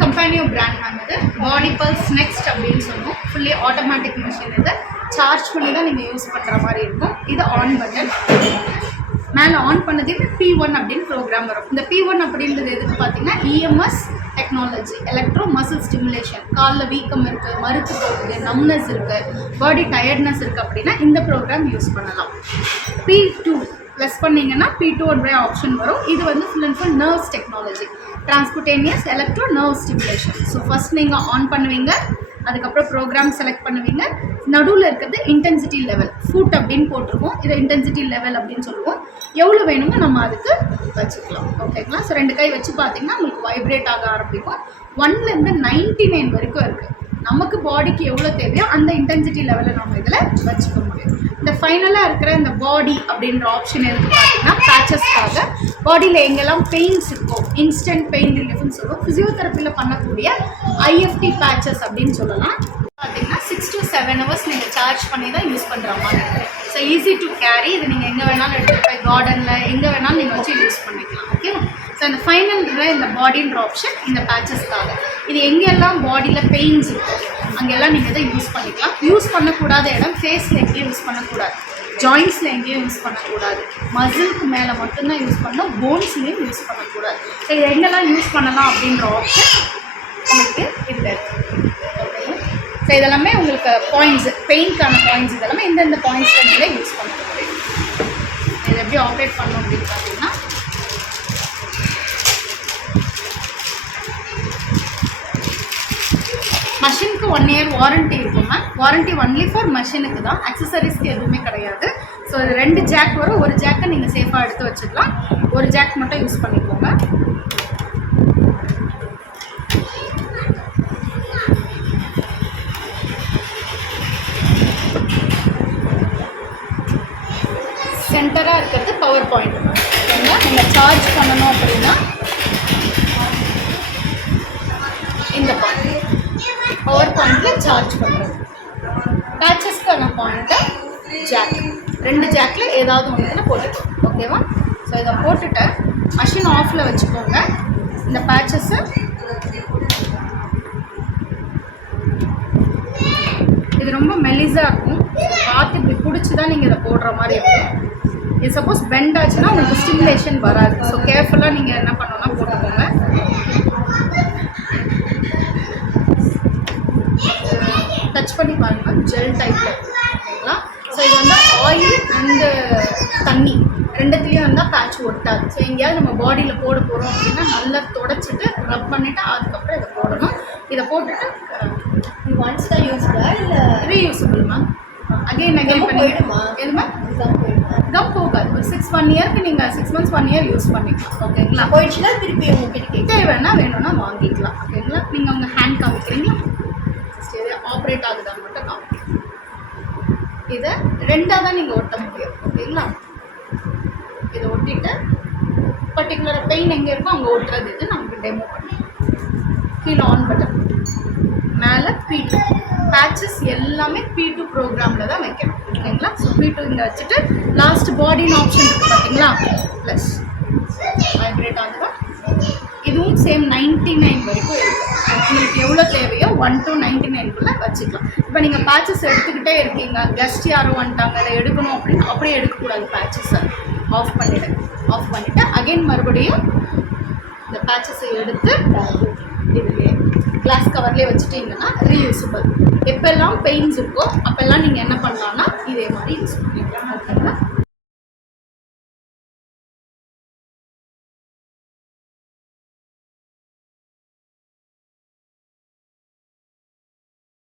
கம்பெனியோ brand ma'am இது பாடி pulse next அப்படின்னு சொல்லுவோம். Fully automatic machine. இது சார்ஜ் பண்ணி தான் நீங்கள் யூஸ் பண்ணுற மாதிரி இருக்கும். இது ஆன் பட்டன். மேலே ஆன் பண்ணதுமே P1 அப்படின்னு ப்ரோக்ராம் வரும். இந்த P1 அப்படின்றது எதுக்கு பார்த்தீங்கன்னா EMS technology, electro muscle stimulation. காலில் வீக்கம் இருக்குது, மறுத்து போகுது, நம்னஸ் இருக்குது, பாடி டயர்ட்னஸ் இருக்குது அப்படின்னா இந்த ப்ரோக்ராம் யூஸ் பண்ணலாம். P2 ப்ளஸ் பண்ணிங்கன்னா P2 ஆப்ஷன் வரும். இது வந்து full and full nerves technology, transcutaneous electro nerve stimulation. So first நீங்கள் ஆன் பண்ணுவீங்க, அதுக்கப்புறம் ப்ரோக்ராம் செலக்ட் பண்ணுவீங்க. நடுவில் இருக்கிறது இன்டென்சிட்டி லெவல், ஃபுட் அப்படின்னு போட்டிருக்கோம். இதை இன்டென்சிட்டி லெவல் அப்படின்னு சொல்லுவோம். எவ்வளோ வேணுமோ நம்ம அதுக்கு வச்சுக்கலாம். ஓகேங்களா? ஸோ 2 கை வச்சு பார்த்தீங்கன்னா உங்களுக்கு வைப்ரேட் ஆக ஆரம்பிக்கும். 1லேருந்து 99 வரைக்கும் இருக்குது. நமக்கு பாடிக்கு எவ்வளோ தேவையோ அந்த இன்டென்சிட்டி லெவலில் நம்ம இதில் வச்சுக்க முடியும். இந்த ஃபைனலாக இருக்கிற இந்த பாடி அப்படின்ற ஆப்ஷன் எதுக்கு பார்த்தீங்கன்னா பேச்சஸ்க்காக. பாடியில் எங்கெல்லாம் பெயின்ஸ் இருக்கும், இன்ஸ்டன்ட் பெயின் ரிலீஃப்னு சொல்லுவோம். ஃபிசியோதெரப்பியில் பண்ணக்கூடிய ஐஎஃப்டி பேச்சஸ் அப்படின்னு சொல்லலாம். பார்த்தீங்கன்னா 6 to 7 hours நீங்கள் சார்ஜ் பண்ணி தான் யூஸ் பண்ணுற மாதிரி இருக்குது. So easy to carry. இது நீங்கள் எங்கே வேணாலும் எடுத்துகிட்டு போய் கார்டனில் எங்கே வேணாலும் நீங்கள் வச்சு யூஸ் பண்ணிக்கலாம். ஓகேவா? ஸோ இந்த ஃபைனல்ன்ற இந்த பாடின்ற ஆப்ஷன் இந்த பேச்சஸ்க்காக. இது எங்கெல்லாம் பாடியில் பெயின்ஸ் இருக்கும் அங்கெல்லாம் நீங்கள் இதை யூஸ் பண்ணிக்கலாம். யூஸ் பண்ணக்கூடாத இடம் ஃபேஸில் எங்கேயும் யூஸ் பண்ணக்கூடாது, ஜாயின்ஸில் எங்கேயும் யூஸ் பண்ணக்கூடாது, மசிலுக்கு மேலே மட்டும்தான் யூஸ் பண்ணணும், போன்ஸ்லேயும் யூஸ் பண்ணக்கூடாது. ஸோ இது எங்கெல்லாம் யூஸ் பண்ணலாம் அப்படின்ற ஆப்ஷன் உங்களுக்கு இதில் இருக்குது. ஓகேங்களா? ஸோ இதெல்லாமே உங்களுக்கு பாயிண்ட்ஸ், பெயின்க்கான பாயிண்ட்ஸ் இதெல்லாமே இந்தந்த பாயிண்ட்ஸில் நீங்களே யூஸ் பண்ண முடியும். இது எப்படி ஆப்ரேட் பண்ணணும் அப்படின்னு பார்த்தீங்கன்னா மஷினுக்கு 1 year வாரண்ட்டி இருக்கும் மேம். வாரண்ட்டி ஒன்லி ஃபார் மஷினுக்கு தான், அக்சசரிஸ்க்கு எதுவுமே கிடையாது. ஸோ இது 2 ஜாக் வரும். ஒரு ஜாக்கை நீங்கள் சேஃபாக எடுத்து வச்சுக்கலாம், ஒரு ஜாக் மட்டும் யூஸ் பண்ணிக்கோங்க. சென்டராக இருக்கிறது பவர் பாயிண்ட். ஓகேங்களா? நீங்கள் சார்ஜ் பண்ணணும் அப்படின்னா இந்த பாயிண்ட் பவர் பாயிண்டில் சார்ஜ் பண்ணுறது. பேச்சஸ்க்கான பாயிண்ட்டை ஜாக், 2 ஜாக்கில் ஏதாவது ஒன்றுல போட்டுக்கோங்க. ஓகேவா? ஸோ இதை போட்டுட்டு மஷின் ஆஃபில் வச்சுக்கோங்க. இந்த பேச்சஸை இது ரொம்ப மெலிஸாக இருக்கும், பார்த்து இப்படி பிடிச்சி தான் நீங்கள் இதை போடுற மாதிரி இருக்கும். இது சப்போஸ் பெண்ட் ஆச்சுன்னா உங்களுக்கு ஸ்டிமுலேஷன் வராது. ஸோ கேர்ஃபுல்லாக நீங்கள் என்ன பண்ணணும்னா போட்டுக்கோங்க. டச் பண்ணி பாருங்கள், ஜெல் டைப்பில். ஓகேங்களா? ஸோ இது வந்து ஆயில் அண்டு தண்ணி ரெண்டுத்துலேயும் இருந்தால் பேட்ச் ஒட்டாது. ஸோ எங்கேயாவது நம்ம பாடியில் போட போகிறோம் அப்படின்னா நல்லா தொடச்சிட்டு ரப் பண்ணிவிட்டு அதுக்கப்புறம் இதை போடணும். இதை போட்டுட்டு ஒன்ஸ் தான் யூஸ்டா இல்லை ரீயூஸபிள் மேம். அகைன் போயிடுமா? எதுமா கம் போகாது. ஒரு 1 yearக்கு நீங்கள் 6 months 1 year யூஸ் பண்ணிக்கலாம். ஓகேங்களா? போயிடுச்சுன்னா திருப்பி உங்ககிட்ட தேவைன்னா வேணும்னா வாங்கிக்கலாம். ஓகேங்களா? நீங்கள் உங்கள் ஹேண்ட் காமிக்கிறீங்களா? இது ஆப்ரேட் ஆகுதான்னு மட்டும் காமிக்கிறீங்க. இதை 2ஆக தான் நீங்கள் ஒட்ட முடியும். ஓகேங்களா? இதை ஒட்டிட்டு பர்டிகுலராக பெயின் எங்கே இருக்கோ அங்கே ஒட்டுறது இது நமக்கு டெமோ பண்ணுவோம். கீழே ஆன் பட்டன், மேலே P2. பேச்சஸ் எல்லாமே P2 ப்ரோக்ராமில் தான் வைக்கணும். ஓகேங்களா? ஸோ P2 இங்கே வச்சுட்டு லாஸ்ட் பாடின்னு ஆப்ஷன் இருக்குது பார்த்தீங்களா, ப்ளஸ் வைப்ரேட் ஆகுதா. இதுவும் சேம் 99 வரைக்கும் இருக்குது. உங்களுக்கு எவ்வளோ தேவையோ 1 to 99குள்ளே வச்சுக்கலாம். இப்போ நீங்கள் பேச்சஸ் எடுத்துக்கிட்டே இருக்கீங்க, கெஸ்ட் யாரும் வந்துட்டாங்க, அதை எடுக்கணும் அப்படின்னு அப்படியே எடுக்கக்கூடாது. பேச்சஸை ஆஃப் பண்ணிவிடுங்க. ஆஃப் பண்ணிவிட்டு அகைன் மறுபடியும் இந்த பேச்சஸை எடுத்து இதுலேயே கிளாஸ் கவர்லேயே வச்சுட்டிங்கன்னா ரீயூஸபிள். எப்போல்லாம் பெயின்ஸ் இருக்கோ அப்போல்லாம் நீங்கள் என்ன பண்ணலான்னா இதே மாதிரி யூஸ் பண்ணிக்கலாம்.